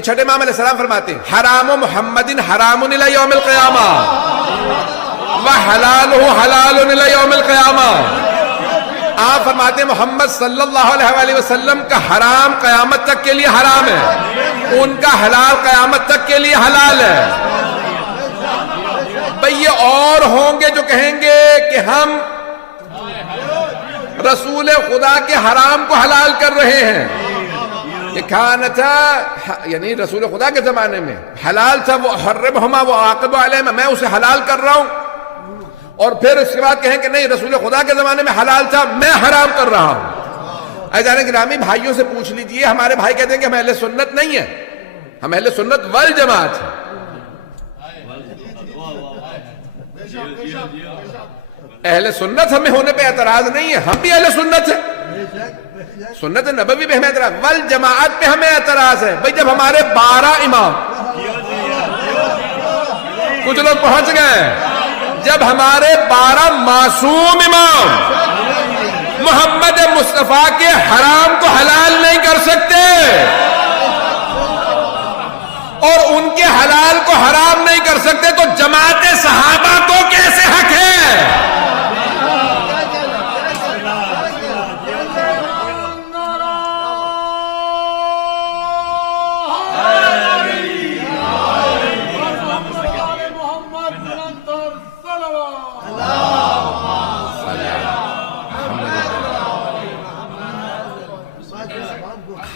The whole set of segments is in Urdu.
چھٹے امام علیہ السلام فرماتے ہیں حرام محمد حرام الی یوم القیامہ وحلالہ حلال الی یوم القیامہ. آپ فرماتے ہیں محمد صلی اللہ علیہ وآلہ وسلم کا حرام قیامت تک کے لیے حرام ہے، ان کا حلال قیامت تک کے لیے حلال ہے. بھئی یہ اور ہوں گے جو کہیں گے کہ ہم رسول خدا کے حرام کو حلال کر رہے ہیں. یہ کھانا تھا یعنی رسول خدا کے زمانے میں حلال تھا، وہ حرمہما وہ عاقب علیہما، میں اسے حلال کر رہا ہوں. اور پھر اس کے بعد کہیں کہ نہیں رسول خدا کے زمانے میں حلال تھا، میں حرام کر رہا ہوں. عزیزان گرامی بھائیوں سے پوچھ لیجئے، ہمارے بھائی کہتے ہیں کہ ہم اہل سنت نہیں ہیں، ہم اہل سنت والجماعت ہیں. اہل سنت ہمیں ہونے پہ اعتراض نہیں ہے، ہم بھی اہل سنت ہیں، سنت نبوی پہ ہمیں اعتراض، والجماعت پہ ہمیں اعتراض ہے. بھئی جب ہمارے 12 امام، کچھ لوگ پہنچ گئے، جب ہمارے 12 معصوم امام محمد مصطفیٰ کے حرام کو حلال نہیں کر سکتے اور ان کے حلال کو حرام نہیں کر سکتے تو جماعت صحابہ کو کیسے حق ہے؟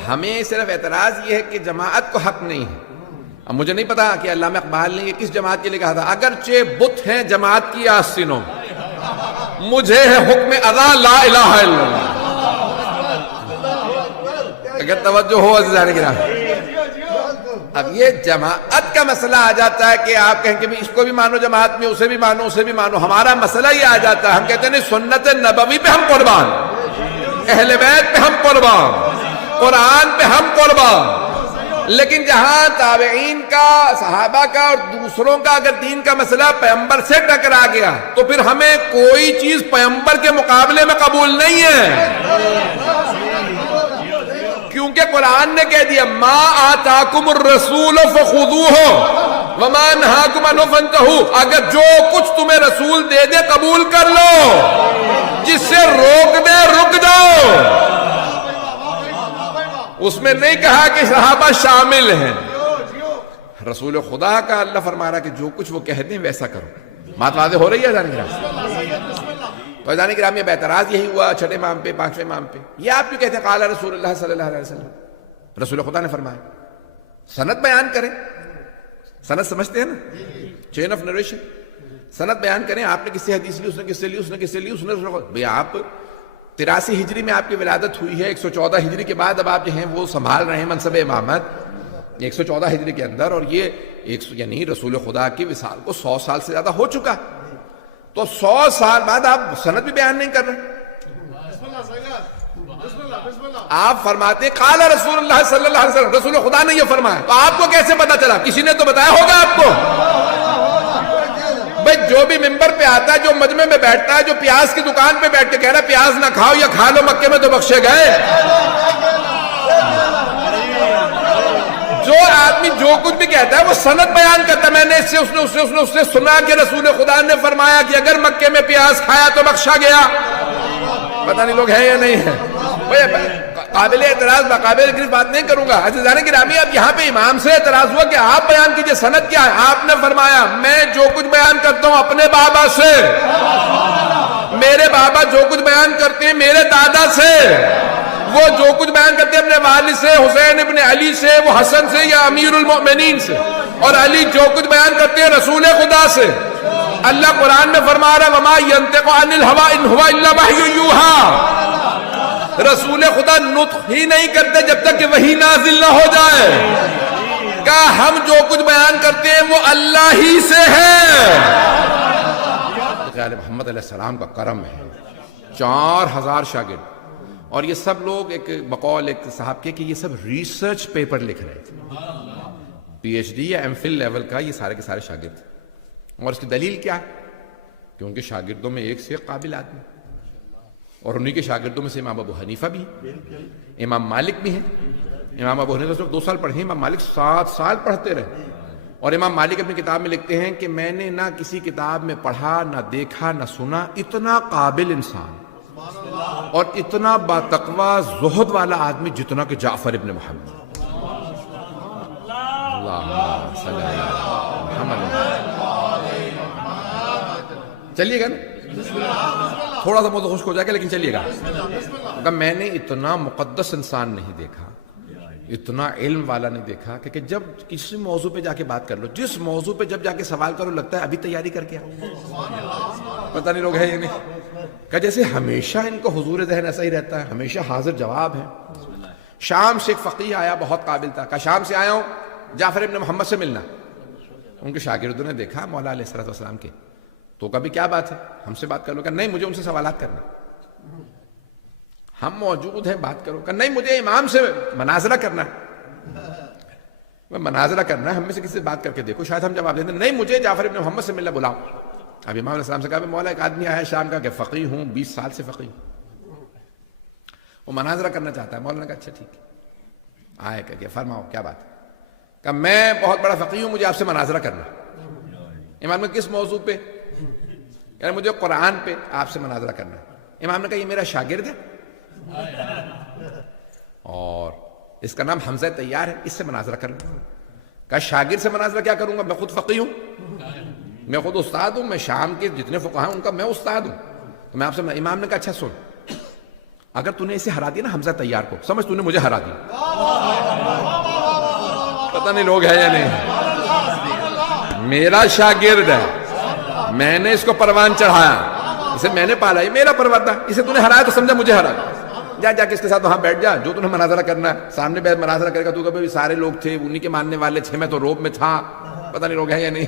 ہمیں صرف اعتراض یہ ہے کہ جماعت کو حق نہیں ہے. اب مجھے نہیں پتا کہ علامہ اقبال نے یہ کس جماعت کے لیے کہا تھا. اگرچہ بت ہیں جماعت کی آستینوں، مجھے ہے حکم ادا لا الہ الا اللہ. اگر توجہ ہو عزیزان گرامی، اب یہ جماعت کا مسئلہ آ جاتا ہے کہ آپ کہیں کہ اس کو بھی مانو جماعت میں، اسے بھی مانو اسے بھی مانو. ہمارا مسئلہ یہ آ جاتا ہے، ہم کہتے ہیں سنت نبوی پہ ہم قربان، اہل بیت پہ ہم قربان، قرآن پہ ہم قربان. لیکن جہاں تابعین کا، صحابہ کا اور دوسروں کا اگر دین کا مسئلہ پیغمبر سے ٹکرا گیا تو پھر ہمیں کوئی چیز پیغمبر کے مقابلے میں قبول نہیں ہے، کیونکہ قرآن نے کہہ دیا ما آتاکم الرسول فخذوہ وما نہاکم عنہ فانتہوا. اگر جو کچھ تمہیں رسول دے دے قبول کر لو، جس سے روک دے رک جاؤ. اس میں نہیں کہا کہ صحابہ شامل ہیں. رسول خدا کا اللہ فرما رہا کہ جو کچھ وہ کہہ دیں ویسا کرو. بات واضح ہو رہی ہے عزیزان گرامی؟ تو عزیزان گرامی اب اعتراض یہی ہوا چھٹے امام پہ، پانچویں امام پہ. یہ آپ کیوں کہتے ہیں قال رسول اللہ صلی اللہ علیہ وسلم؟ رسول خدا نے فرمایا. سند بیان کریں، سند سمجھتے ہیں نا، چین آف نریشن، سند بیان کریں. آپ نے کس سے حدیث لی، اس نے کس سے لی، اس نے کس سے لی، اس نے بھئی آپ 83 ہجری میں آپ کی ولادت ہوئی ہے، 114 ہجری کے بعد اب آپ جو ہیں وہ سنبھال رہے ہیں منصب امامت 114 ہجری کے اندر، اور یہ یعنی رسول خدا کی وصال کو 100 سال سے زیادہ ہو چکا. تو 100 سال بعد آپ سند بھی بیان نہیں کر رہے. آپ فرماتے قال رسول اللہ صلی اللہ علیہ وسلم، رسول خدا نے یہ فرمایا. تو آپ کو کیسے پتا چلا؟ کسی نے تو بتایا ہوگا آپ کو. بھئی جو بھی ممبر پہ آتا ہے، جو مجمع میں بیٹھتا ہے، جو پیاز کی دکان پہ بیٹھ کے کہہ رہا ہے پیاز نہ کھاؤ یا کھا لو مکے میں تو بخشے گئے. جو آدمی جو کچھ بھی کہتا ہے وہ سند بیان کرتا ہے. میں نے اس سے سنا کہ رسول خدا نے فرمایا کہ اگر مکے میں پیاز کھایا تو بخشا گیا. پتہ نہیں لوگ ہیں یا نہیں ہیں. قابل اعتراض بقابل گرفت بات نہیں کروں گا. عزیزان گرامی اب یہاں پہ امام سے اعتراض ہوا کہ آپ بیان کیجئے سند کیا ہے. آپ نے فرمایا میں جو کچھ بیان کرتا ہوں اپنے بابا سے، میرے بابا جو کچھ بیان کرتے ہیں میرے دادا سے، وہ جو کچھ بیان کرتے ہیں اپنے والد سے، حسین ابن علی سے، وہ حسن سے یا امیر المؤمنین سے، اور علی جو کچھ بیان کرتے ہیں رسول خدا سے. اللہ قرآن میں فرما رہا وما ينطق عن الهوى ان هو الا وحی یوحی. رسول خدا نطق ہی نہیں کرتے جب تک کہ وحی نازل نہ ہو جائے. کہا ہم جو کچھ بیان کرتے ہیں وہ اللہ ہی سے ہے. محمد علیہ السلام کا کرم ہے، 4000 شاگرد، اور یہ سب لوگ ایک بقول ایک صاحب کے کہ یہ سب ریسرچ پیپر لکھ رہے تھے، پی ایچ ڈی یا ایم فل لیول کا یہ سارے کے سارے شاگرد. اور اس کی دلیل کیا ہے؟ کہ ان کے شاگردوں میں ایک سے ایک قابل آدمی، اور انہی کے شاگردوں میں سے امام ابو حنیفہ بھی ہیں، امام مالک بھی ہیں، امام ابو حنیفہ صرف 2 سال پڑھے، امام مالک 7 سال پڑھتے رہے. اور امام مالک اپنی کتاب میں لکھتے ہیں کہ میں نے نہ کسی کتاب میں پڑھا، نہ دیکھا، نہ سنا اتنا قابل انسان اور اتنا باتقوی زہد والا آدمی جتنا کہ جعفر ابن محمد. اللہ صلی اللہ چلیے گا نا، تھوڑا سا موضوع خشک ہو جائے گا لیکن چلیے گا. کہ میں نے اتنا مقدس انسان نہیں دیکھا، اتنا علم والا نہیں دیکھا کہ جب کسی موضوع پہ جا کے بات کر لو، جس موضوع پہ جب جا کے سوال کرو لگتا ہے ابھی تیاری کر کے پتہ نہیں لوگ ہیں یہ نہیں کہ جیسے ہمیشہ ان کو حضور ذہن ایسا ہی رہتا ہے، ہمیشہ حاضر جواب ہے. شام سے ایک فقیہ آیا، بہت قابل تھا، کہا شام سے آیا ہوں جعفر ابن محمد سے ملنا. ان کے شاگردوں نے دیکھا مولا علیہ الصلوۃ والسلام کے، تو کبھی کیا بات ہے ہم سے بات کر لو. کہ نہیں مجھے ان سے سوالات کرنے، ہم موجود ہیں بات کرو. کہ نہیں مجھے امام سے مناظرہ کرنا ہے، مناظرہ کرنا ہے، ہم میں سے کسی سے بات کر کے دیکھو شاید ہم جواب دیں. نہیں مجھے جعفر ابن محمد سے ملنا بلاؤ. اب امام علیہ السلام سے کہا مولا ایک آدمی آیا ہے شام کا کہ فقیہ ہوں، 20 سال سے فقیہ ہوں، وہ مناظرہ کرنا چاہتا ہے. مولانا نے کہا اچھا ٹھیک ہے. آئے کہ فرماؤ کیا بات ہے. کہ میں بہت بڑا فقیہ ہوں، مجھے آپ سے مناظرہ کرنا. امام نے کس موضوع پہ؟ یعنی مجھے قرآن پہ آپ سے مناظرہ کرنا ہے. امام نے کہا یہ میرا شاگرد ہے اور اس کا نام حمزہ طیار ہے، اس سے مناظرہ کر لوں. کہا شاگرد سے مناظرہ کیا کروں گا، میں خود فقیہ ہوں، میں خود استاد ہوں، میں شام کے جتنے فقہا ہیں ان کا میں استاد ہوں، تو میں آپ سے. امام نے کہا اچھا سن، اگر تو نے اسے ہرا دیا نا حمزہ طیار کو، سمجھ تو نے مجھے ہرا دیا. پتہ نہیں لوگ ہیں یا نہیں. میرا شاگرد ہے، میں نے اس کو پروان چڑھایا، اسے میں نے پالا، یہ میرا پروردہ، اسے تو نے ہرایا تو سمجھا مجھے ہرا. جا جا کے اس کے ساتھ وہاں بیٹھ جا، جو تمہیں مناظرہ کرنا ہے سامنے بیٹھ مناظرہ کرے گا. تو کبھی سارے لوگ تھے انہی کے ماننے والے تھے، میں تو روب میں تھا، پتہ نہیں لوگ ہیں یا نہیں،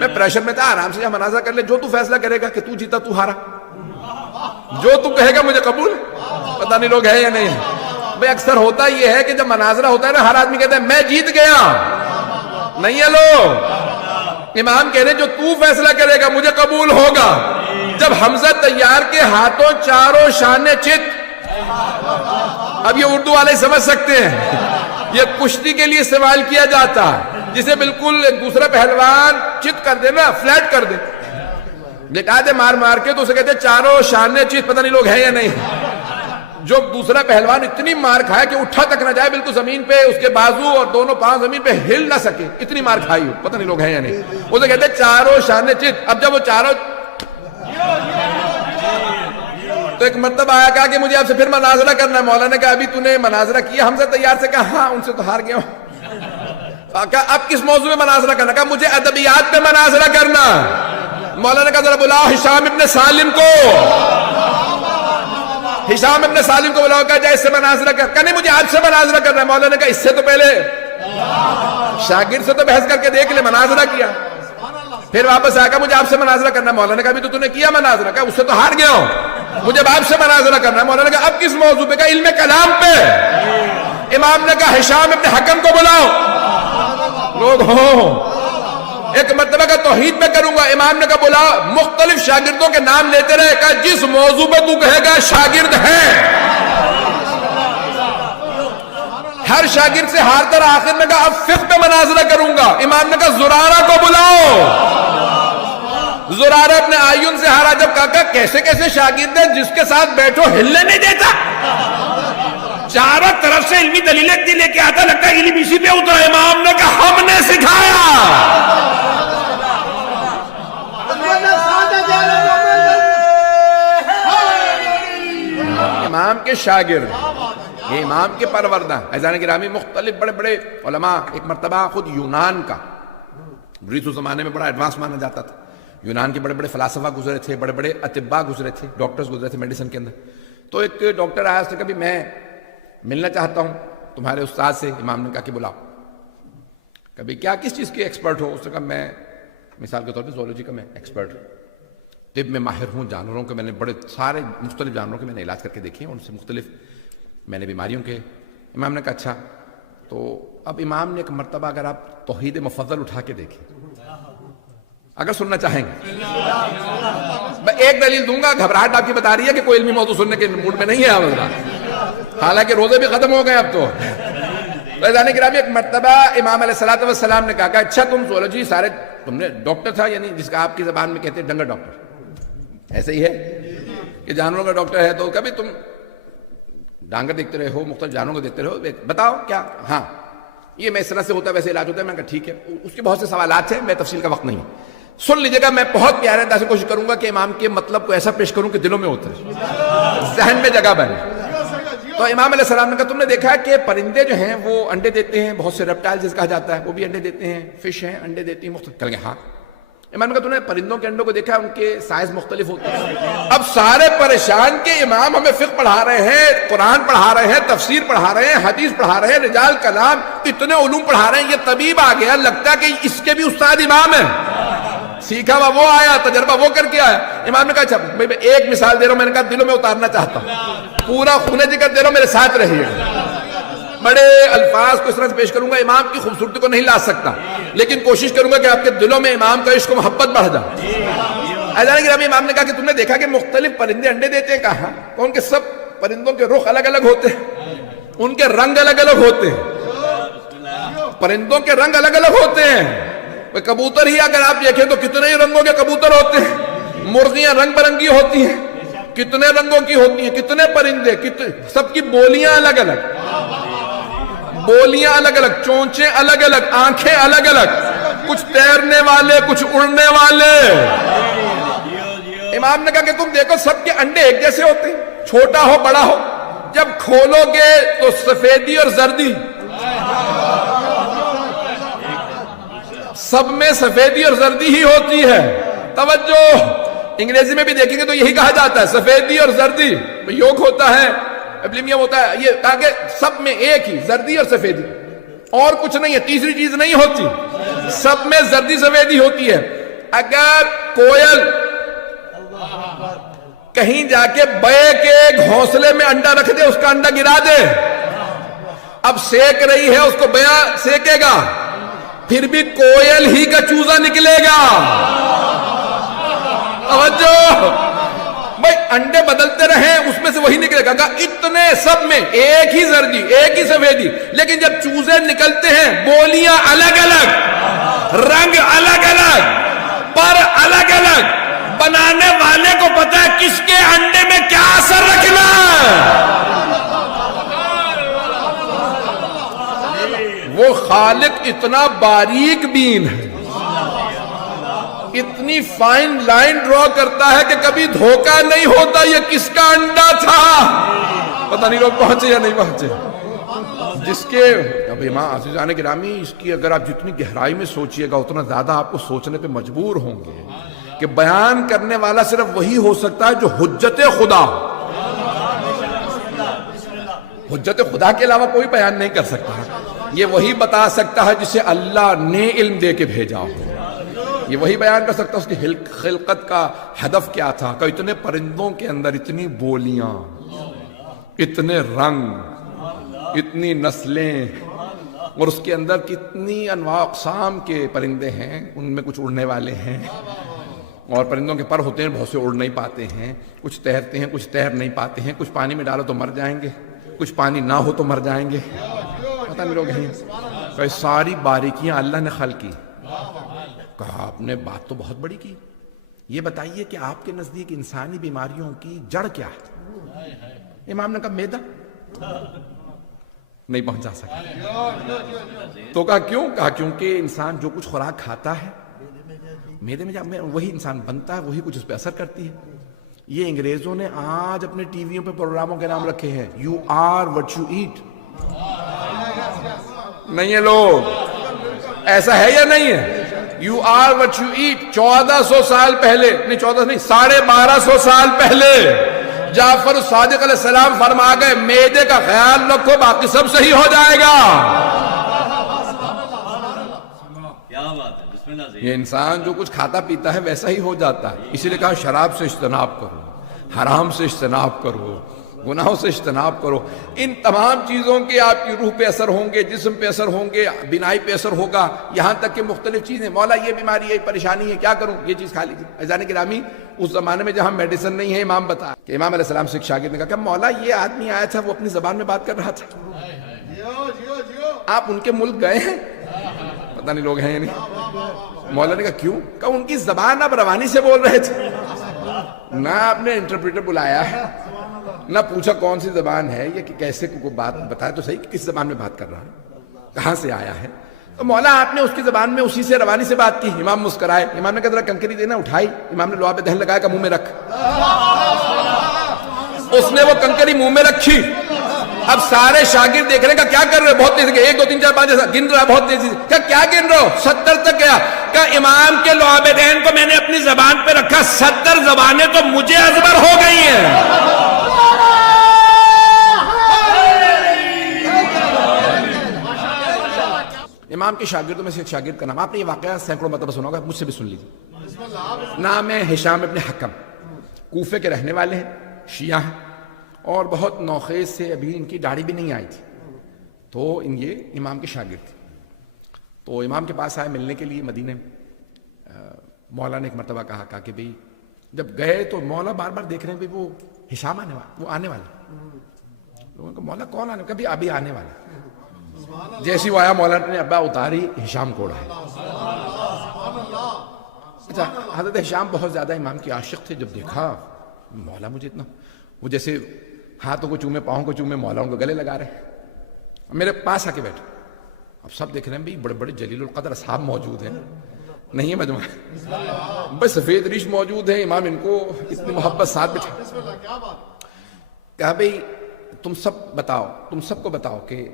میں پریشر میں تھا. آرام سے جا مناظرہ کر لے، جو تو فیصلہ کرے گا کہ تو جیتا تو ہارا، جو تو کہے گا مجھے قبول. پتہ نہیں لوگ ہیں یا نہیں. بھئی اکثر ہوتا یہ ہے کہ جب مناظرہ ہوتا ہے نا ہر آدمی کہتا ہے میں جیت گیا. نہیں ہے لوگ، امام کہہ رہے جو تو فیصلہ کرے گا مجھے قبول ہوگا. جب حمزہ طیار کے ہاتھوں چاروں شانے چت، اب یہ اردو والے سمجھ سکتے ہیں، یہ کشتی کے لیے استعمال کیا جاتا ہے، جسے بالکل ایک دوسرا پہلوان چت کر دے نا، فلیٹ کر دے، لٹا دے مار مار کے، تو اسے کہتے ہیں چاروں شانے چت. پتہ نہیں لوگ ہیں یا نہیں. جو دوسرا پہلوان اتنی مار کھائے کہ اٹھا تک نہ جائے، بالکل زمین پہ اس کے بازو اور دونوں پاؤں زمین پہ ہل نہ سکے، اتنی مار کھائی ہو. پتہ نہیں لوگ ہیں یا نہیں. اسے کہتے ہیں چاروں شانے چت. اب جب وہ چاروں، تو ایک مرتبہ آیا کہا کہ مجھے آپ سے پھر مناظرہ کرنا ہے. مولانا نے کہا ابھی تو نے مناظرہ کیا حمزہ طیار سے. کہا ہاں ان سے تو ہار گیا ہوں. کہا اب کس موضوع میں مناظرہ کرنا؟ کہا مجھے ادبیات پہ مناظرہ کرنا. مولانا نے کہا ذرا بلاؤ ہشام ابن سالم کو. ہشام ابن سالم کو بلاؤ. کہا جا اس سے مناظرہ کر. کہا نہیں مجھے آپ سے مناظرہ کرنا ہے. مولانا نے کہا اس سے تو پہلے شاگرد سے تو بحث کر کے دیکھ لے. مناظرہ کیا، پھر واپس آیا. کہا مجھے آپ سے مناظرہ کرنا ہے. مولانا نے کہا ابھی تو نے کیا مناظرہ. کہا اس سے تو ہار گیا ہوں، مجھے آپ سے مناظرہ کرنا ہے. مولانا نے کہا اب کس موضوع پہ؟ کہا علم کلام پہ. امام نے کہا ہشام ابن حکم کو بلاؤ. لوگ ہوں، ایک مرتبہ کا توحید میں کروں گا. امام نے کہا بلا. مختلف شاگردوں کے نام لیتے رہے. کہا جس موضوع پہ تو کہے گا شاگرد ہے. ہر شاگرد سے ہارتا رہا. آخر میں کہا اب فقہ پہ مناظرہ کروں گا. امام نے کہا زرارہ کو بلاؤ. زرارہ اپنے آئین سے ہارا. جب کہا کیسے کیسے شاگرد ہے جس کے ساتھ بیٹھو ہلنے نہیں دیتا، چاروں طرف سے علمی دلیلیں لے کے آتا، لگتا ہے علم اسی پہ اترا. امام نے کہا ہم نے سکھایا. امام کے شاگرد، یہ امام کے پروردہ. عزیزان گرامی، مختلف بڑے بڑے علماء. ایک مرتبہ خود یونان کا، گریس اس زمانے میں بڑا ایڈوانس مانا جاتا تھا، یونان کے بڑے بڑے فلاسفہ گزرے تھے، بڑے بڑے اطباء گزرے تھے، ڈاکٹرز گزرے تھے میڈیسن کے اندر. تو ایک ڈاکٹر آیا، اس نے کہا بھی میں ملنا چاہتا ہوں تمہارے استاد سے. امام نے کہا کہ بلاؤ. کبھی کیا کس چیز کے ایکسپرٹ ہو؟ اس نے کہا میں مثال کے طور پہ زولوجی کا میں ایکسپرٹ ہوں، طب میں ماہر ہوں، جانوروں کے میں نے بڑے سارے مختلف جانوروں کے میں نے علاج کر کے دیکھے ہیں، ان سے مختلف میں نے بیماریوں کے. امام نے کہا اچھا. تو اب امام نے ایک مرتبہ اگر آپ توحید مفضل اٹھا کے دیکھیں، اگر سننا چاہیں گے، میں ایک دلیل دوں گا. گھبراہٹ آپ کی بتا رہی ہے کہ کوئی علمی موضوع سننے کے موڈ میں نہیں ہے آپ، حالانکہ روزے بھی ختم ہو گئے اب تو. عزیزان گرامی ایک مرتبہ امام علیہ السلام نے کہا کہ اچھا تم زولوجی سارے تم نے ڈاکٹر تھا، یعنی جس کا آپ کی زبان میں کہتے ہیں ڈنگر ڈاکٹر، ایسے ہی ہے کہ جانوروں کا ڈاکٹر ہے تو کبھی تم ڈانگر دیکھتے رہے ہو، مختلف جانوروں کو دیکھتے رہو، بتاؤ کیا؟ ہاں یہ میں اس طرح سے ہوتا ہے ویسے علاج ہوتا ہے۔ میں نے کہا ٹھیک ہے، اس کے بہت سے سوالات ہیں، میں تفصیل کا وقت نہیں ہے، سن لیجیے گا۔ میں بہت پیارے انداز سے کوشش کروں گا کہ امام کے مطلب کو ایسا پیش کروں کہ دلوں میں اترے، ذہن میں جگہ بنے۔ تو امام علیہ السلام نے کہا تم نے دیکھا کہ پرندے جو ہیں وہ انڈے دیتے ہیں، بہت سے ریپٹائل جس کہا جاتا ہے وہ بھی انڈے دیتے ہیں، فش ہیں انڈے دیتی ہیں مختلف۔ کہیں گے ہاں۔ امام نے کہا تم نے پرندوں کے انڈوں کو دیکھا، ان کے سائز مختلف ہوتے ہیں۔ اب سارے پریشان کہ امام ہمیں فقہ پڑھا رہے ہیں، قرآن پڑھا رہے ہیں، تفسیر پڑھا رہے ہیں، حدیث پڑھا رہے ہیں، رجال کلام، اتنے علوم پڑھا رہے ہیں، یہ طبیب آ گیا، لگتا ہے کہ اس کے بھی استاد امام ہیں، سیکھا ہوا وہ آیا، تجربہ وہ کر کے آیا۔ امام نے کہا اچھا میں ایک مثال دے رہا ہوں، میں نے کہا دلوں میں اتارنا چاہتا ہوں، پورا خونِ جگر دے رہا ہوں، میرے ساتھ رہیے۔ بڑے الفاظ کو اس طرح سے پیش کروں گا، امام کی خوبصورتی کو نہیں لا سکتا، لیکن کوشش کروں گا کہ آپ کے دلوں میں امام کا عشق و محبت بڑھ جائے۔ عزیزان گرامی امام نے کہا کہ تم نے دیکھا کہ مختلف پرندے انڈے دیتے ہیں، کہا تو ان کے سب پرندوں کے رخ الگ الگ ہوتے ہیں، ان کے رنگ الگ الگ ہوتے ہیں، پرندوں کے رنگ الگ الگ ہوتے ہیں۔ کبوتر ہی اگر آپ دیکھیں تو کتنے ہی رنگوں کے کبوتر ہوتے ہیں، مرغیاں رنگ برنگی ہوتی ہیں، کتنے رنگوں کی ہوتی ہیں، کتنے پرندے، سب کی بولیاں الگ الگ، بولیاں الگ الگ، چونچیں الگ الگ، آنکھیں الگ الگ، کچھ تیرنے والے کچھ اڑنے والے۔ امام نے کہا کہ تم دیکھو سب کے انڈے ایک جیسے ہوتے ہیں، چھوٹا ہو بڑا ہو، جب کھولو گے تو سفیدی اور زردی، سب میں سفیدی اور زردی ہی ہوتی ہے۔ توجہ، انگریزی میں بھی دیکھیں گے تو یہی کہا جاتا ہے، سفیدی اور زردی، یوک ہوتا ہے، ایبلیمیم ہوتا ہے، یہ کہا کہ سب میں ایک ہی زردی اور سفیدی، اور کچھ نہیں ہے، تیسری چیز نہیں ہوتی، سب میں زردی سفیدی ہوتی ہے۔ اگر کوئل کہیں جا کے بے کے گھونسلے میں انڈا رکھ دے، اس کا انڈا گرا دے، اب سیک رہی ہے، اس کو بیا سیکے گا، پھر بھی کوئل ہی کا چوزا نکلے گا۔ توجہ بھائی، انڈے بدلتے رہیں اس میں سے وہی نکلے گا، اتنے سب میں ایک ہی زردی ایک ہی سفیدی، لیکن جب چوزے نکلتے ہیں بولیاں الگ الگ، رنگ الگ الگ، پر الگ الگ، بنانے والے کو پتا ہے کس کے انڈے میں کیا اثر رکھنا ہے۔ وہ خالق اتنا باریک بین ہے، اتنی فائن لائن ڈرا کرتا ہے کہ کبھی دھوکہ نہیں ہوتا یہ کس کا انڈا تھا۔ پتہ نہیں لوگ پہنچے یا نہیں پہنچے، جس کے اب امام عزیزان گرامی اس کی اگر آپ جتنی گہرائی میں سوچئے گا اتنا زیادہ آپ کو سوچنے پہ مجبور ہوں گے کہ بیان کرنے والا صرف وہی ہو سکتا ہے جو حجت خدا، حجت خدا کے علاوہ کوئی بیان نہیں کر سکتا۔ یہ وہی بتا سکتا ہے جسے اللہ نے علم دے کے بھیجا ہو، یہ وہی بیان کر سکتا ہے اس کی خلقت کا ہدف کیا تھا، کہ اتنے پرندوں کے اندر اتنی بولیاں، اتنے رنگ، اتنی نسلیں، اور اس کے اندر کتنی انواع اقسام کے پرندے ہیں، ان میں کچھ اڑنے والے ہیں، اور پرندوں کے پر ہوتے ہیں، بہت سے اڑ نہیں پاتے ہیں، کچھ تیرتے ہیں کچھ تیر نہیں پاتے ہیں، کچھ پانی میں ڈالو تو مر جائیں گے، کچھ پانی نہ ہو تو مر جائیں گے، پتہ نہیں لوگ ہیں، کہ ساری باریکیاں اللہ نے خلق کی۔ کہا آپ نے بات تو بہت بڑی کی، یہ بتائیے کہ آپ کے نزدیک انسانی بیماریوں کی جڑ کیا ہے؟ امام نے کہا میدا، نہیں پہنچا سکا۔ تو کہا کیوں؟ کہا کیونکہ انسان جو کچھ خوراک کھاتا ہے میدے میں جب وہی انسان بنتا ہے، وہی کچھ اس پہ اثر کرتی ہے۔ یہ انگریزوں نے آج اپنے ٹی ویوں پہ پروگراموں کے نام رکھے ہیں، you are what you eat. نہیں ہے لوگ، ایسا ہے یا نہیں ہے؟ You are what you eat. 1400 سال پہلے، نہیں 1400 نہیں، 1250 سال پہلے جعفر الصادق علیہ السلام فرما گئے میدے کا خیال رکھو باقی سب صحیح ہو جائے گا۔ یہ انسان جو کچھ کھاتا پیتا ہے ویسا ہی ہو جاتا ہے، اسی لیے کہا شراب سے اجتناب کرو، حرام سے اجتناب کرو، گناہوں سے اجتناب کرو۔ ان تمام چیزوں کے آپ کی روح پہ اثر ہوں گے، جسم پہ اثر ہوں گے، بینائی پہ اثر ہوگا، یہاں تک کہ مختلف چیزیں، مولا یہ بیماری ہے، یہ پریشانی ہے، کیا کروں؟ یہ چیز کھا لیجیے۔ عزیزان گرامی، اس زمانے میں جہاں میڈیسن نہیں ہے، امام بتا کہ امام علیہ السلام سے ایک شاگرد نے کہا کہ مولا یہ آدمی آیا تھا، وہ اپنی زبان میں بات کر رہا تھا، آپ ان کے ملک گئے ہیں؟ پتہ نہیں لوگ ہیں یا نہیں. مولا نے کہا کیوں؟ کہا ان کی زبان آپ روانی سے بول رہے تھے، نہ آپ نے انٹرپریٹر بلایا ہے، نہ پوچھا کون سی زبان ہے یہ، کہ کیسے کو بات بتایا تو صحیح کہ کس زبان میں بات کر رہا ہے، کہاں سے آیا ہے. تو مولا آپ نے اس کی زبان میں اسی سے روانی سے بات کی. امام مسکرائے. امام نے کہا ذرا کنکری دینا. اٹھائی. امام نے لعاب دہن لگایا کہ منہ میں رکھ. اس نے وہ کنکری منہ میں رکھی. اب سارے شاگرد دیکھ رہے ہیں کہ کیا کر رہے بہت تیزی سے، 1 2 3 4 5 گن رہا بہت تیزی سے. کیا گن رہے ہو؟ 70 تک گیا. کہ امام کے لعاب دہن کو میں نے اپنی زبان پہ رکھا، 70 زبانیں تو مجھے ازبر ہو گئی ہیں. امام کے شاگردوں میں سے ایک شاگرد کا نام، آپ نے یہ واقعہ سینکڑوں مرتبہ سنا ہوگا، مجھ سے بھی سن لیجیے. نام ہے ہشام ابن حکم، کوفے کے رہنے والے ہیں، شیعہ ہیں، اور بہت نوخیز سے، ابھی ان کی داڑھی بھی نہیں آئی تھی. تو یہ امام کے شاگرد تھے. تو امام کے پاس آئے ملنے کے لیے مدینے میں. مولا نے ایک مرتبہ کہا کہ بھئی جب گئے تو مولا بار بار دیکھ رہے ہیں وہ ہشام آنے والا. لوگوں کو مولا کون آنے؟ کبھی ابھی آنے والا. جیسی وہ آیا مولا نے ابا اتاری، ہشام کوڑا ہے. اچھا، حضرت ہشام بہت زیادہ امام کی عاشق تھے. جب دیکھا مولا مجھے اتنا، وہ جیسے ہاتھوں کو چومے پاؤں کو چومے، مولا ان کو گلے لگا رہے. میرے پاس آ کے بیٹھے. اب سب دیکھ رہے ہیں بھی بڑے بڑے جلیل القدر اصحاب موجود ہیں، نہیں ہے مجموعہ، بس سفید ریش موجود ہیں. امام ان کو اتنی محبت ساتھ بٹھا. کہا بھئی تم سب کو بتاؤ کہ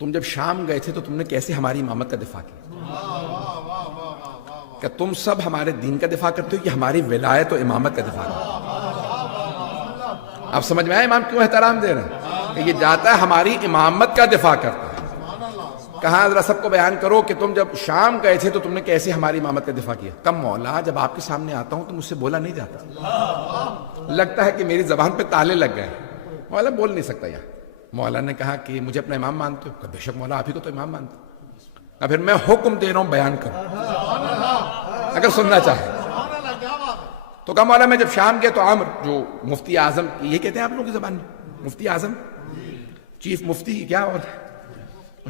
تم جب شام گئے تھے تو تم نے کیسے ہماری امامت کا دفاع کیا؟ کہ تم سب ہمارے دین کا دفاع کرتے ہو کہ ہماری ولایت و امامت کا دفاع کرتے ہو؟ آپ سمجھ میں آئے امام کیوں احترام دے رہے ہیں؟ کہ یہ جاتا ہے ہماری امامت کا دفاع کرتا ہے. کہا ذرا سب کو بیان کرو کہ تم جب شام گئے تھے تو تم نے کیسے ہماری امامت کا دفاع کیا؟ کم مولا جب آپ کے سامنے آتا ہوں تو مجھ سے بولا نہیں جاتا، لگتا ہے کہ میری زبان پہ تالے لگ گئے. مولا بول نہیں سکتا یہاں. مولا نے کہا کہ مجھے اپنا امام مانتے ہو؟ کہ بے شک مولا آپ ہی کو تو امام مانتے ہو. پھر میں حکم دے رہا ہوں بیان کرو اگر سننا چاہے. تو کہا مولا میں جب شام گئے تو عامر جو مفتی اعظم، یہ کہتے ہیں آپ لوگوں کی زبان میں مفتی اعظم، چیف مفتی کیا، اور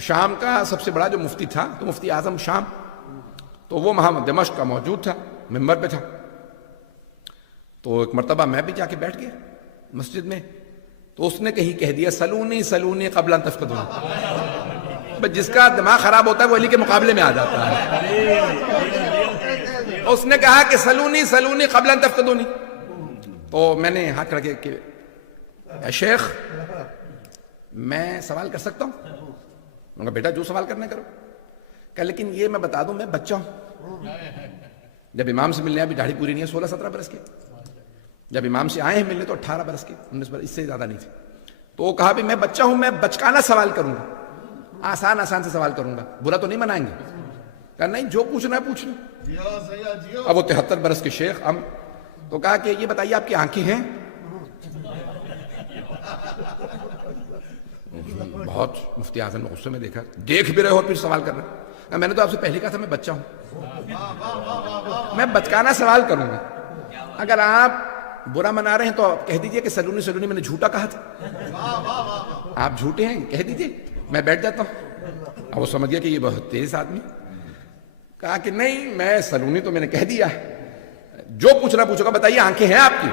شام کا سب سے بڑا جو مفتی تھا تو مفتی اعظم شام، تو وہ وہاں دمشق کا موجود تھا، ممبر پہ تھا. تو ایک مرتبہ میں بھی جا کے بیٹھ گیا مسجد میں. تو اس نے کہیں کہہ دیا سلونی قبل ان تفقدونی. جس کا دماغ خراب ہوتا ہے وہ علی کے مقابلے میں آ جاتا ہے. اس نے کہا کہ سلونی قبل ان تفقدونی. تو میں نے ہاتھ کھڑا کیا کہ اے شیخ میں سوال کر سکتا ہوں؟ میں نے کہا بیٹا جو سوال کرنا کرو. کہ لیکن یہ میں بتا دوں میں بچہ ہوں. جب امام سے ملنے ابھی داڑھی پوری نہیں ہے، 16-17 برس کے. جب امام سے آئے ہیں ملنے تو 18 برس کے، 19 برس، اس سے زیادہ نہیں تھے. تو وہ کہا بھی میں بچہ ہوں، میں بچکانہ سوال کروں گا، آسان سے سوال کروں گا، برا تو نہیں منائیں گے. کہا نہیں جو پوچھنا ہے پوچھ لو. اب وہ 73 برس کے شیخ تو کہا کہ یہ بتائیے آپ کی آنکھیں ہیں؟ بہت مفتی اعظم نے غصے میں دیکھا، دیکھ بھی رہے ہو پھر سوال کر رہے. میں نے تو آپ سے پہلے کہا تھا میں بچہ ہوں، میں بچکانہ سوال کروں گا. اگر آپ برا منا رہے ہیں تو کہہ دیجئے کہ سلونی میں نے جھوٹا کہا تھا، آپ جھوٹے ہیں کہہ دیجئے، میں بیٹھ جاتا ہوں. اب وہ سمجھ گیا کہ یہ بہت تیز آدمی. کہا کہ نہیں میں سلونی تو میں نے کہہ دیا ہے، جو پوچھنا پوچھو گا. بتائیے آنکھیں ہیں آپ کی؟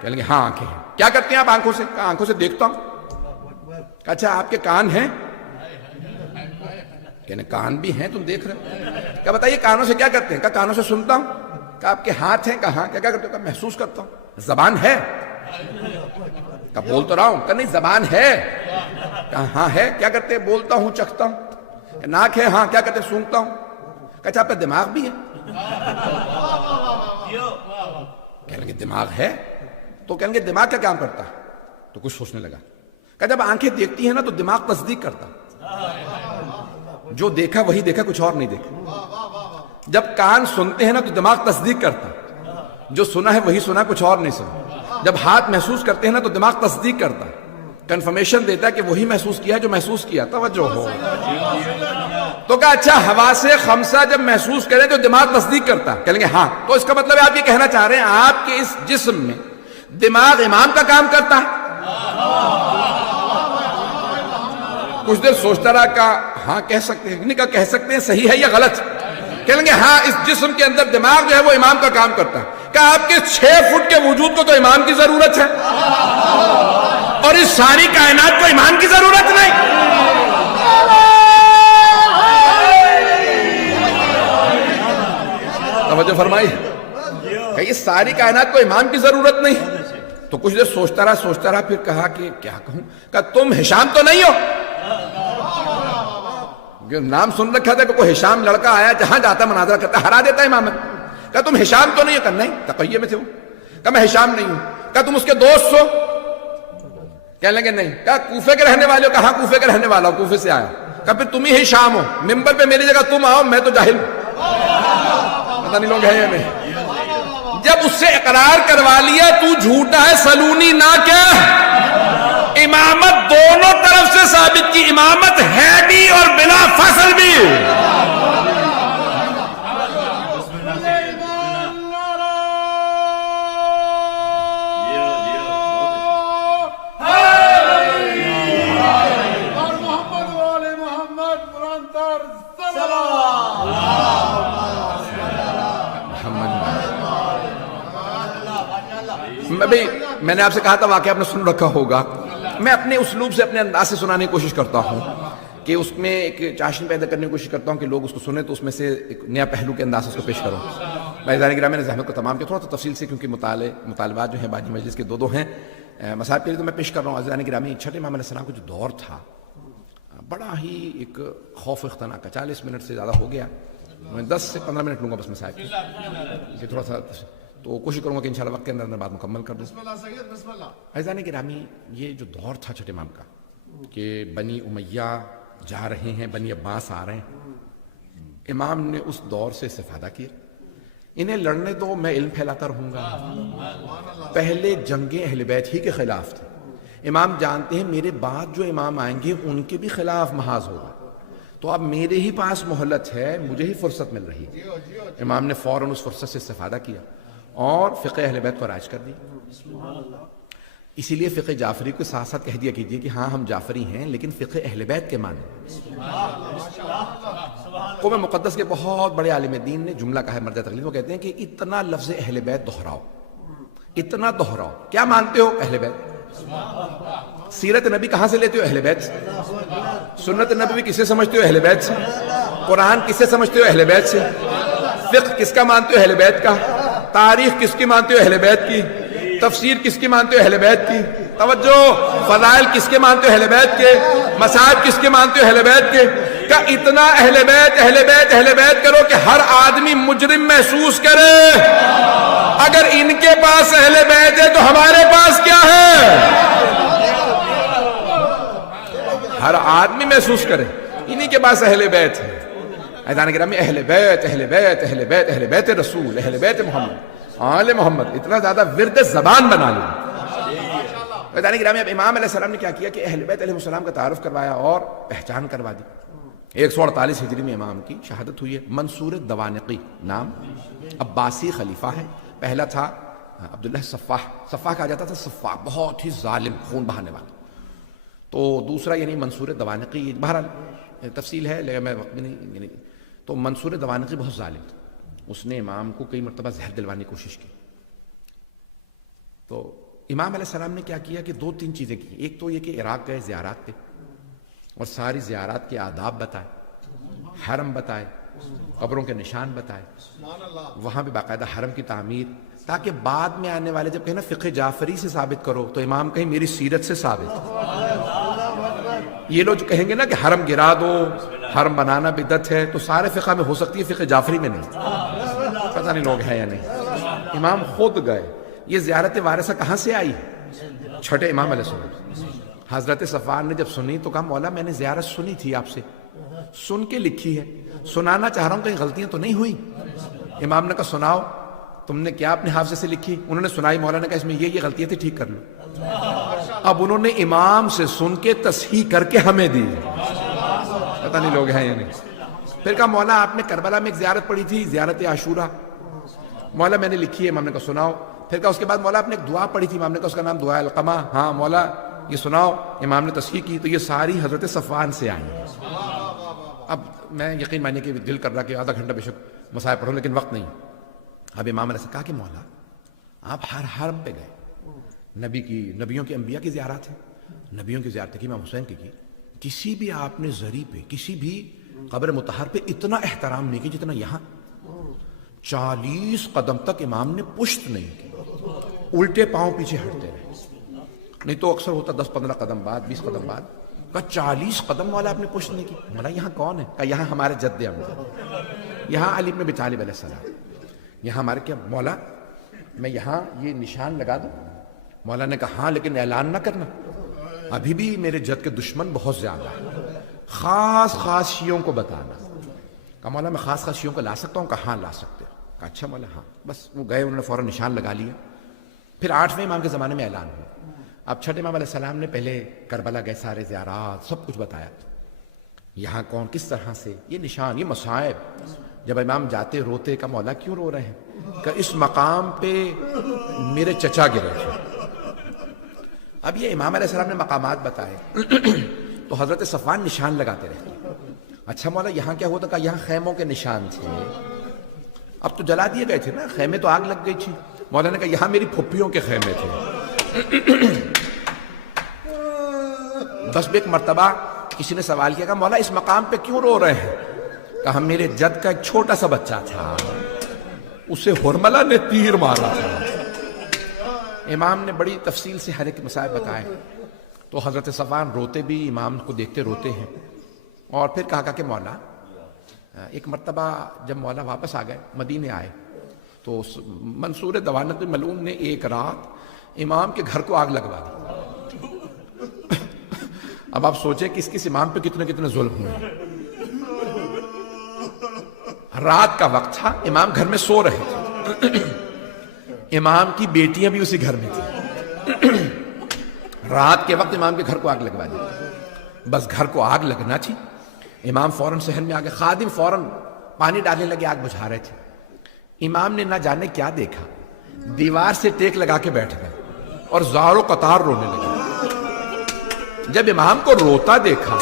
کہہ لیں گے ہاں آنکھیں ہیں. کیا کرتے ہیں آپ آنکھوں سے؟ کہا آنکھوں سے دیکھتا ہوں. اچھا آپ کے کان ہیں؟ کہنے کان بھی ہیں تم دیکھ رہے. کیا بتائیے کانوں سے کیا کرتے ہیں؟ کہا کانوں سے سنتا ہوں. کہا آپ کے ہاتھ ہیں؟ کہا کیا کرتے ہو؟ کہا محسوس کرتا ہوں. زبان ہے؟ کہا بول تو رہا ہوں. کہا نہیں زبان ہے. کہا ہاں ہے. کیا کرتے ہیں؟ بولتا ہوں چکھتا ہوں. ناک ہے؟ ہاں. کیا کرتے ہیں؟ سونگتا ہوں. کہا اچھا آپ کا دماغ بھی ہے؟ کہنے لگے دماغ ہے. تو کہیں گے دماغ کیا کام کرتا ہے؟ تو کچھ سوچنے لگا. کہ جب آنکھیں دیکھتی ہیں نا تو دماغ تصدیق کرتا، جو دیکھا وہی دیکھا، کچھ اور نہیں دیکھا. جب کان سنتے ہیں نا تو دماغ تصدیق کرتا، جو سنا ہے وہی سنا، کچھ اور نہیں سنا. جب ہاتھ محسوس کرتے ہیں نا تو دماغ تصدیق کرتا، کنفرمیشن دیتا ہے کہ وہی محسوس کیا ہے جو محسوس کیا. توجہ ہو. تو کہا اچھا حواس خمسہ جب محسوس کریں تو دماغ تصدیق کرتا. کہیں گے ہاں. تو اس کا مطلب ہے آپ یہ کہنا چاہ رہے ہیں آپ کے اس جسم میں دماغ امام کا کام کرتا ہے. کچھ دیر سوچتا رہا، کہا ہاں کہہ سکتے ہیں، نہیں کہا کہہ سکتے ہیں، صحیح ہے یا غلط؟ کہہ لیں گے ہاں اس جسم کے اندر دماغ جو ہے وہ امام کا کام کرتا ہے۔ کہا آپ کے 6 فٹ کے وجود کو تو امام کی ضرورت ہے اور اس ساری کائنات کو امام کی ضرورت نہیں۔ توجہ فرمائی، کہ یہ ساری کائنات کو امام کی ضرورت نہیں۔ تو کچھ دیر سوچتا رہا پھر کہا کہ کیا کہوں؟ کہا تم ہشام تو نہیں ہو؟ نام سن رکھا تھا کہ کوئی ہشام لڑکا آیا جہاں جاتا مناظرہ کرتا ہرا دیتا امامت۔ کہا تم ہشام تو نہیں ہو؟ کہا نہیں، تقیہ میں تھے وہ۔ کہا میں ہشام نہیں ہوں۔ کہا تم اس کے دوست ہو؟ کہنے لگے نہیں۔ کہا کوفے کے رہنے والے ہو؟ کہا کوفے کے رہنے والا ہوں، کوفے سے آیا۔ کہا پھر تم ہی ہشام ہو، ممبر پہ میری جگہ تم آؤ، میں تو جاہل ہوں۔ پتہ نہیں لوگ ہیں یا نہیں۔ جب اس سے اقرار کروا لیا تو جھوٹا ہے، سلونی نہ کہہ۔ امامت دونوں طرف سے ثابت کی، امامت ہے بھی اور بلا فصل بھی۔ میں نے آپ سے کہا تھا واقعہ آپ نے سن رکھا ہوگا، میں اپنے اسلوب سے اپنے انداز سے سنانے کی کوشش کرتا ہوں کہ اس میں ایک چاشنی پیدا کرنے کی کوشش کرتا ہوں کہ لوگ اس کو سنیں تو اس میں سے ایک نیا پہلو کے انداز سے اس کو پیش کروں۔ بھائی گرامی نے زحمت کو تمام کیا، تھوڑا تو تفصیل سے کیونکہ مطالبات جو ہیں باجی مجلس کے دو ہیں مصاحب کے لیے، تو میں پیش کر رہا ہوں۔ عزیزان گرامی، چھٹے امام علیہ السلام کا جو دور تھا بڑا ہی ایک خوف اختناک کا، 40 منٹ سے زیادہ ہو گیا، میں 10 سے 15 منٹ لوں گا بس مصاحب کی، تھوڑا سا تو کوشش کروں گا کہ انشاءاللہ وقت کے اندر بات مکمل کر دوں۔ عزیزان گرامی، یہ جو دور تھا چھٹے امام کا کہ بنی امیہ جا رہے ہیں، بنی عباس آ رہے ہیں، امام نے اس دور سے استفادہ کیا۔ انہیں لڑنے دو، میں علم پھیلاتا رہوں گا۔ پہلے جنگیں اہل بیت ہی کے خلاف تھی، امام جانتے ہیں میرے بعد جو امام آئیں گے ان کے بھی خلاف محاذ ہوگا، تو اب میرے ہی پاس مہلت ہے، مجھے ہی فرصت مل رہی ہے۔ امام نے فوراً اس فرصت سے استفادہ کیا اور فقہ اہل بیت کو رائج کر دی۔ اسی لیے فقہ جعفری کو ساتھ ساتھ کہہ دیا کیجئے کہ ہاں ہم جعفری ہیں لیکن فقہ اہل بیت کے مانیں۔ قوم مقدس کے بہت بڑے عالم دین نے جملہ کہا ہے مرجع تقلید، وہ کہتے ہیں کہ اتنا لفظ اہل بیت دہراؤ، اتنا دہراؤ، کیا مانتے ہو؟ اہل بیت۔ سیرت نبی کہاں سے لیتے ہو؟ اہل بیت سے۔ سنت نبوی کسے سمجھتے ہو؟ اہل بیت سے۔ قرآن کسے سمجھتے ہو؟ اہل بیت سے۔ فقہ کس کا مانتے ہو؟ اہل بیت کا۔ تاریخ کس کی مانتے ہو؟ اہل بیت کی۔ تفسیر کس کی مانتے ہو؟ اہل بیت کی۔ توجہ، فضائل کس کے مانتے ہو؟ اہل بیت کے۔ مصائب کس کے مانتے ہو؟ اہل بیت کے۔ کہ اتنا اہل بیت اہل بیت اہل بیت کرو کہ ہر آدمی مجرم محسوس کرے، اگر ان کے پاس اہل بیت ہے تو ہمارے پاس کیا ہے؟ ہر آدمی محسوس کرے انہی کے پاس اہل بیت ہے۔ عزیزان گرامی، اہل بیت اہل بیت اہل بیت اہل بیت رسول، اہل بیت محمد، آل محمد، اتنا زیادہ ورد زبان بنا لیا۔ عزیزان گرامی، اب امام علیہ السلام نے کیا کیا کہ اہل بیت علیہ السلام کا تعارف کروایا اور پہچان کروا دی۔ 148 ہجری میں امام کی شہادت ہوئی ہے۔ منصور دوانقی نام، عباسی خلیفہ ہے۔ پہلا تھا عبداللہ صفاح، صفاح کہا جاتا تھا، صفاح بہت ہی ظالم، خون بہانے والا۔ تو دوسرا یعنی منصور دوانقی، بہرحال تفصیل ہے لیکن میں وقت بھی نہیں، یعنی تو منصور دوانقی بہت ظالم تھا، اس نے امام کو کئی مرتبہ زہر دلوانے کی کوشش کی۔ تو امام علیہ السلام نے کیا کیا کہ 2-3 چیزیں کی۔ ایک تو یہ کہ عراق گئے زیارات پہ اور ساری زیارات کے آداب بتائے، حرم بتائے، قبروں کے نشان بتائے، وہاں بھی باقاعدہ حرم کی تعمیر، تاکہ بعد میں آنے والے جب کہیں نا فقہ جعفری سے ثابت کرو تو امام کہیں میری سیرت سے ثابت۔ یہ لوگ جو کہیں گے نا کہ حرم گرا دو، حرم بنانا بدعت ہے، تو سارے فقہ میں ہو سکتی ہے، فقہ جعفری میں نہیں۔ پتہ نہیں لوگ ہیں یا نہیں۔ امام خود گئے۔ یہ زیارت وارثہ کہاں سے آئی؟ چھٹے امام علیہ السلام۔ حضرت صفوان نے جب سنی تو کہا مولا میں نے زیارت سنی تھی آپ سے، سن کے لکھی ہے، سنانا چاہ رہا ہوں کہیں غلطیاں تو نہیں ہوئی۔ امام نے کہا سناؤ، تم نے کیا اپنے حافظے سے لکھی؟ انہوں نے سنائی، مولا نے کہا اس میں یہ غلطیاں تھی، ٹھیک کر لو۔ اب انہوں نے امام سے سن کے تصحیح کر کے ہمیں دی۔ پتہ نہیں لوگ ہیں یا نہیں۔ پھر کہا مولا آپ نے کربلا میں ایک زیارت پڑھی تھی، زیارت عاشورہ، مولا میں نے لکھی ہے۔ امام نے کہا سناؤ۔ پھر کہا اس کے بعد مولا آپ نے ایک دعا پڑھی تھی، امام نے کہا اس کا نام دعا القمہ، ہاں مولا یہ سناؤ. امام نے تصحیح کی تو یہ ساری حضرت صفوان سے آئی ہیں. اب میں یقین مانیے کہ دل کر رہا کہ آدھا گھنٹہ بے شک مسائل پڑھوں لیکن وقت نہیں. اب امام نے کہا کہ مولا آپ ہر حرم پہ گئے, نبیوں کی انبیاء کی زیارت ہے, نبیوں کی زیارت کی, امام حسین کی کسی بھی آپ نے زری پہ کسی بھی قبر مطہر پہ اتنا احترام نہیں کیا جتنا یہاں. 40 قدم تک امام نے پشت نہیں کی, الٹے پاؤں پیچھے ہٹتے رہے. نہیں تو اکثر ہوتا 10-15 قدم بعد 20 قدم بعد. کہا 40 قدم والا آپ نے پشت نہیں کی. مولا یہاں کون ہے؟ کہا یہاں ہمارے جد امجد, یہاں علی بن ابی طالب علیہ السلام, یہاں ہمارے کیا. مولا میں یہاں یہ نشان لگا دوں؟ مولا نے کہا ہاں لیکن اعلان نہ کرنا, ابھی بھی میرے جد کے دشمن بہت زیادہ ہیں, خاص شیعوں کو بتانا. کہا مولا میں خاص شیعوں کو لا سکتا ہوں؟ کہا ہاں لا سکتے ہو. کہا اچھا مولا ہاں. بس وہ گئے, انہوں نے فوراً نشان لگا لیا. پھر 8ویں امام کے زمانے میں اعلان ہوا. اب چھٹے امام علیہ السلام نے پہلے کربلا گئے, سارے زیارات سب کچھ بتایا, یہاں کون کس طرح سے, یہ نشان, یہ مصائب. جب امام جاتے روتے, کا مولا کیوں رو رہے ہیں؟ کہ اس مقام پہ میرے چچا گرے تھے. اب یہ امام علیہ السلام نے مقامات بتائے تو حضرت صفوان نشان لگاتے رہتے. اچھا مولا یہاں کیا ہوتا؟ کہ یہاں خیموں کے نشان تھے. اب تو جلا دیے گئے تھے نا خیمے, تو آگ لگ گئی تھی. مولا نے کہا یہاں میری پھپھیوں کے خیمے تھے. بس ایک مرتبہ کسی نے سوال کیا, کہ مولا اس مقام پہ کیوں رو رہے ہیں؟ کہا میرے جد کا ایک چھوٹا سا بچہ تھا, اسے ہرملہ نے تیر مارا تھا. امام نے بڑی تفصیل سے ہر ایک مسائل بتائے. تو حضرت صفوان روتے بھی, امام کو دیکھتے روتے ہیں. اور پھر کہا کہ مولا, ایک مرتبہ جب مولا واپس آ گئے, مدینے آئے, تو منصور دوانت ملعون نے ایک رات امام کے گھر کو آگ لگوا دی. اب آپ سوچیں کہ اس امام پہ کتنے ظلم ہوئے. رات کا وقت تھا, امام گھر میں سو رہے تھے, امام کی بیٹیاں بھی اسی گھر میں تھیں. رات کے وقت امام کے گھر کو آگ لگوا دی. بس گھر کو آگ لگنا تھی, امام فوراً صحن میں آ گئے, خادم فوراً پانی ڈالنے لگے, آگ بجھا رہے تھے. امام نے نہ جانے کیا دیکھا, دیوار سے ٹیک لگا کے بیٹھ گئے اور زار و قطار رونے لگے. جب امام کو روتا دیکھا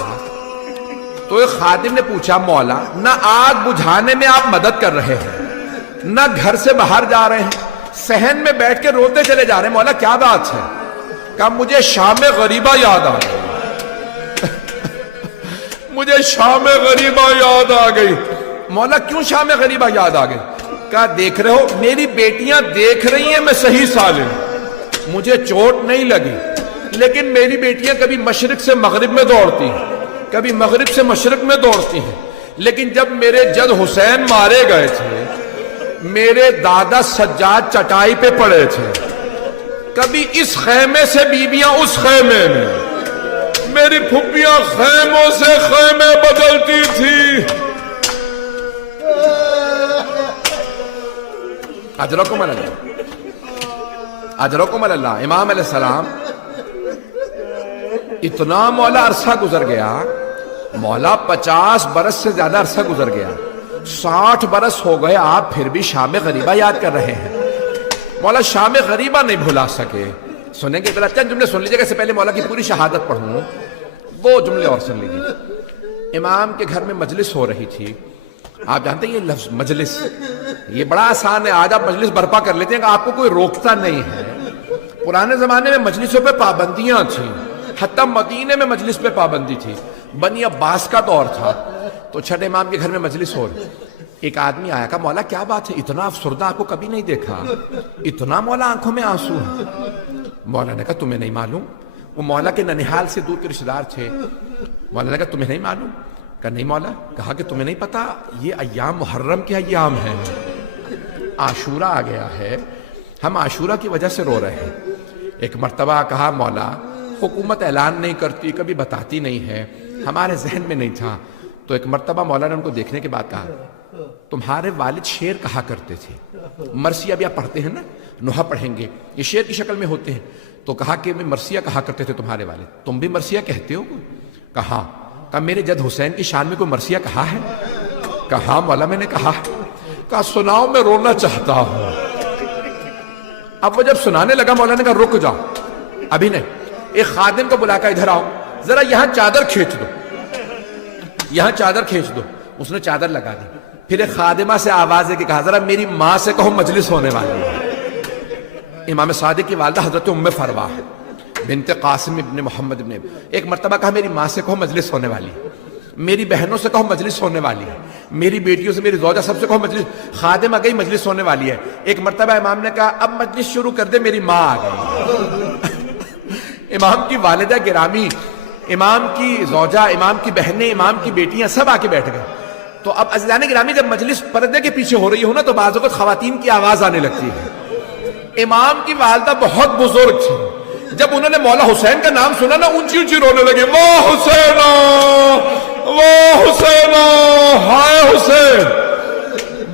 تو ایک خادم نے پوچھا, مولا نہ آگ بجھانے میں آپ مدد کر رہے ہیں, نہ گھر سے باہر جا رہے ہیں, صحن میں بیٹھ کے روتے چلے جا رہے ہیں, مولا کیا بات ہے؟ کہا مجھے شام غریبہ یاد آ گئی. مجھے شام غریبہ یاد آ گئی. مولا کیوں شام غریبہ یاد آ گئی؟ کہا دیکھ رہے ہو میری بیٹیاں دیکھ رہی ہیں میں صحیح سالم, مجھے چوٹ نہیں لگی, لیکن میری بیٹیاں کبھی مشرق سے مغرب میں دوڑتی ہیں, کبھی مغرب سے مشرق میں دوڑتی ہیں. لیکن جب میرے جد حسین مارے گئے تھے, میرے دادا سجاد چٹائی پہ پڑے تھے, کبھی اس خیمے سے بیویاں اس خیمے میں, میری پھپھیاں خیموں سے خیمے بدلتی تھی. اجرکم اللہ, اجرکم اللہ. امام علیہ السلام اتنا مولا عرصہ گزر گیا, مولا 50 برس سے زیادہ عرصہ گزر گیا, 60 برس ہو گئے, آپ پھر بھی شام غریبہ یاد کر رہے ہیں. مولا شام غریبہ نہیں بھلا سکے. سنیں گے چند جملے سن لیجیے, سے پہلے مولا کی پوری شہادت پڑھوں, وہ جملے اور سن لیجیے. امام کے گھر میں مجلس ہو رہی تھی. آپ جانتے ہیں یہ لفظ مجلس, یہ بڑا آسان ہے, آج آپ مجلس برپا کر لیتے ہیں کہ آپ کو کوئی روکتا نہیں ہے. پرانے زمانے میں مجلسوں پہ پابندیاں تھیں, حتیٰ مدینے میں مجلس پہ پابندی تھی. بنی عباس کا دور تھا, تو چھٹے امام کے گھر میں مجلس ہو رہی. ایک آدمی آیا, کہا مولا کیا بات ہے, اتنا افسردہ آپ کو کبھی نہیں دیکھا, اتنا مولا آنکھوں میں آنسو ہے. مولا نے کہا تمہیں نہیں معلوم, وہ مولا کے ننہال سے دور کے رشتہ دار تھے. مولا نے کہا تمہیں نہیں معلوم؟ کہا نہیں مولا. کہا کہ تمہیں نہیں پتا یہ ایام محرم کے ایام ہیں, عاشورہ آ گیا ہے, ہم عاشورہ کی وجہ سے رو رہے ہیں. ایک مرتبہ کہا مولا حکومت اعلان نہیں کرتی, کبھی بتاتی نہیں ہے, ہمارے ذہن میں نہیں تھا. تو ایک مرتبہ مولا نے ان کو دیکھنے کے بعد کہا تمہارے والد شعر کہا کرتے تھے, مرثیہ بھی آپ پڑھتے ہیں نا, نوحہ پڑھیں گے, یہ شعر کی شکل میں ہوتے ہیں. تو کہا کہ میں مرثیہ کہا کرتے تھے تمہارے والد, تم بھی مرثیہ کہتے ہو؟ کہا. کہا میرے جد حسین کی شان میں کوئی مرثیہ کہا ہے؟ کہا مولا میں نے کہا. کہا سناؤ میں رونا چاہتا ہوں. اب وہ جب سنانے لگا مولا نے کہا رک جاؤ, ابھی نہیں. ایک خادم کو بلا کر ادھر آؤ ذرا یہاں چادر کھینچ دو، یہاں چادر کھینچ دو. اس نے چادر لگا دی. پھر ایک خادمہ سے آواز ہے کہ کہا ذرا میری ماں سے کہو مجلس ہونے والی ہے. امام صادق کی والدہ حضرت ام فروا بنت قاسم ابن محمد ابن، ایک مرتبہ کہا میری ماں سے کہو مجلس ہونے والی ہے، میری بہنوں سے کہو مجلس ہونے والی ہے، میری بیٹیوں سے، میری زوجہ سب سے کہو مجلس. خادم آ گئی مجلس ہونے والی ہے. ایک مرتبہ امام نے کہا اب مجلس شروع کر دے، میری ماں آ گئی. امام کی والدہ گرامی، امام کی زوجہ، امام کی بہنیں، امام کی بیٹیاں سب آ کے بیٹھ گئے. تو اب عزیزان گرامی جب مجلس پردے کے پیچھے ہو رہی ہو نا تو بعض اوقات خواتین کی آواز آنے لگتی ہے. امام کی والدہ بہت بزرگ تھی، جب انہوں نے مولا حسین کا نام سنا نا اونچی اونچی رونے لگے، واہ حسین واہ حسین ہائے حسین،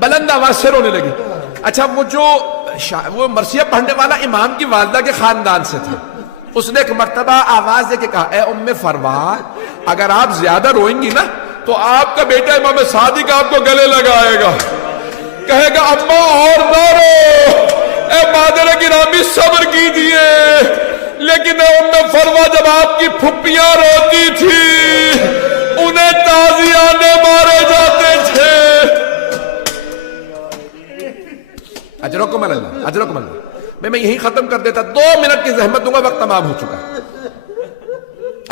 بلند آواز سے رونے لگی. اچھا وہ مرثیہ پڑھنے والا امام کی والدہ کے خاندان سے تھا. اس نے ایک مرتبہ آواز دے کے کہا اے ام فروا اگر آپ زیادہ روئیں گی نا تو آپ کا بیٹا امام صادق آپ کو گلے لگائے گا، کہے گا اماں اور نہ رو، اے مادر گرامی صبر کیجئے. لیکن اے ام فروا جب آپ کی پھپھیاں روتی تھی انہیں تازیانے مارے جاتے تھے. اجرکم اللہ، اجرکم اللہ. میں یہی ختم کر دیتا، 2 منٹ کی زحمت دوں گا، وقت تمام ہو چکا.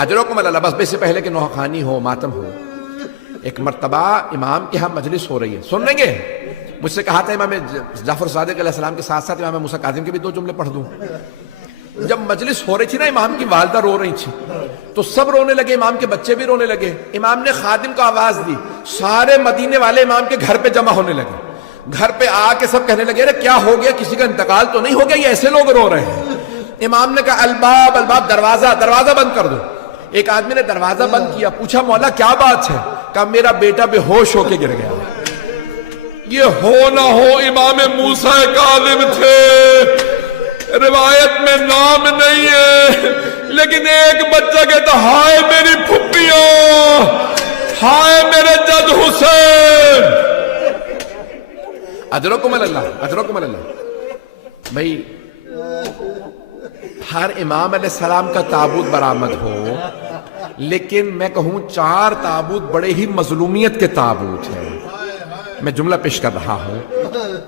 اجرکم اللہ. بس سے پہلے کہ نوحہ خوانی ہو، ماتم ہو، ایک مرتبہ امام کے ہاں مجلس ہو رہی ہے، سن لیں گے؟ مجھ سے کہا تھا امام جعفر صادق علیہ السلام کے ساتھ ساتھ امام موسیٰ کاظم کے بھی 2 جملے پڑھ دوں. جب مجلس ہو رہی تھی نا امام کی والدہ رو رہی تھی تو سب رونے لگے، امام کے بچے بھی رونے لگے. امام نے خادم کو آواز دی، سارے مدینے والے امام کے گھر پہ جمع ہونے لگے. گھر پہ آ کے سب کہنے لگے کیا ہو گیا، کسی کا انتقال تو نہیں ہو گیا، یہ ایسے لوگ رو رہے ہیں. امام نے کہا الباب الباب، دروازہ بند کر دو. ایک آدمی نے دروازہ بند کیا، پوچھا مولا کیا بات ہے؟ کہا میرا بیٹا بے ہوش ہو کے گر گیا. یہ ہو نہ ہو امام موسیٰ کاظم تھے، روایت میں نام نہیں ہے، لیکن ایک بچہ کہتا ہائے میری پھپھیاں، ہائے میرے جد حسین. اجرکم اللہ، اجرکم اللہ. بھئی ہر امام علیہ السلام کا تابوت برآمد ہو، لیکن میں کہوں 4 تابوت بڑے ہی مظلومیت کے تابوت ہیں. میں جملہ پیش کر رہا ہوں.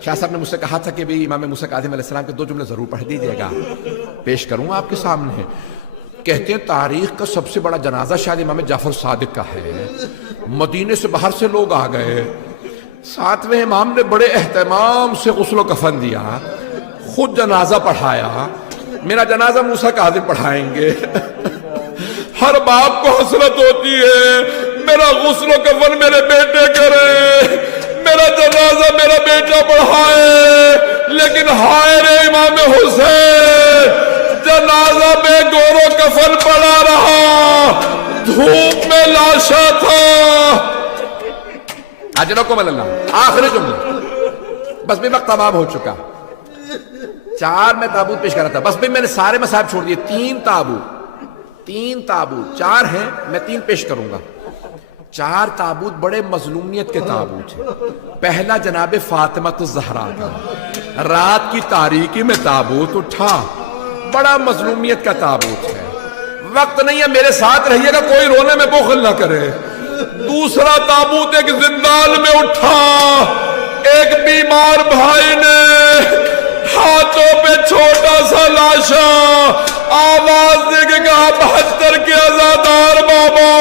شاہ صاحب نے مجھ سے کہا تھا کہ بھی امام موسیٰ کاظم علیہ السلام کے 2 جملے ضرور پڑھ دیجئے گا. پیش کروں آپ کے سامنے. کہتے ہیں تاریخ کا سب سے بڑا جنازہ شاید امام جعفر صادق کا ہے. مدینے سے باہر سے لوگ آ گئے، 7ویں امام نے بڑے اہتمام سے غسل و کفن دیا، خود جنازہ پڑھایا. میرا جنازہ موسیٰ کاظم پڑھائیں گے. ہر باپ کو حسرت ہوتی ہے میرا غسل و کفن میرے بیٹے کرے، میرا جنازہ میرا بیٹا پڑھائے. لیکن ہائے رے امام حسین، جنازہ میں گور و کفن پڑا رہا، دھوپ میں لاشا تھا. اجرکم اللہ. آخری جملہ، بس بھی وقت تمام ہو چکا. 4 میں تابوت پیش کر رہا تھا، بس بھی میں نے سارے مصاحب چھوڑ دیے. 3 تابوت 4 ہیں، میں 3 پیش کروں گا. 4 تابوت بڑے مظلومیت کے تابوت ہیں. پہلا جناب فاطمہ الزہرا کا، رات کی تاریکی میں تابوت اٹھا، بڑا مظلومیت کا تابوت ہے. وقت نہیں ہے، میرے ساتھ رہیے گا، کوئی رونے میں بخل نہ کرے. دوسرا تابوت ایک زندان میں اٹھا، ایک بیمار بھائی نے ہاتھوں پہ چھوٹا سا لاشا، آواز دے کے کہا 72 کے عزادار بابا.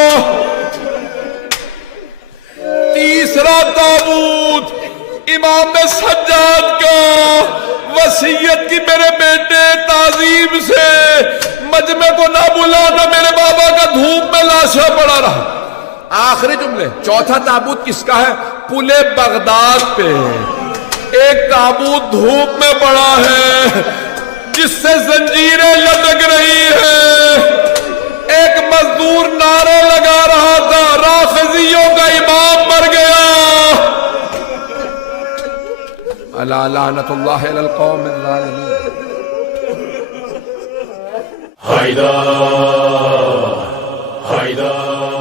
تیسرا تابوت امام سجاد کا، وصیت کی میرے بیٹے تعظیم سے مجمع کو نہ بلانا، میرے بابا کا دھوپ میں لاشا پڑا رہا. آخری جملے. چوتھا تابوت کس کا ہے؟ پل بغداد پہ ایک تابوت دھوپ میں پڑا ہے جس سے زنجیریں لٹک رہی ہیں. ایک مزدور نعرے لگا رہا تھا رافضیوں کا امام مر گیا. الا لعنت اللہ علی القوم الظالمین. حیدر حیدر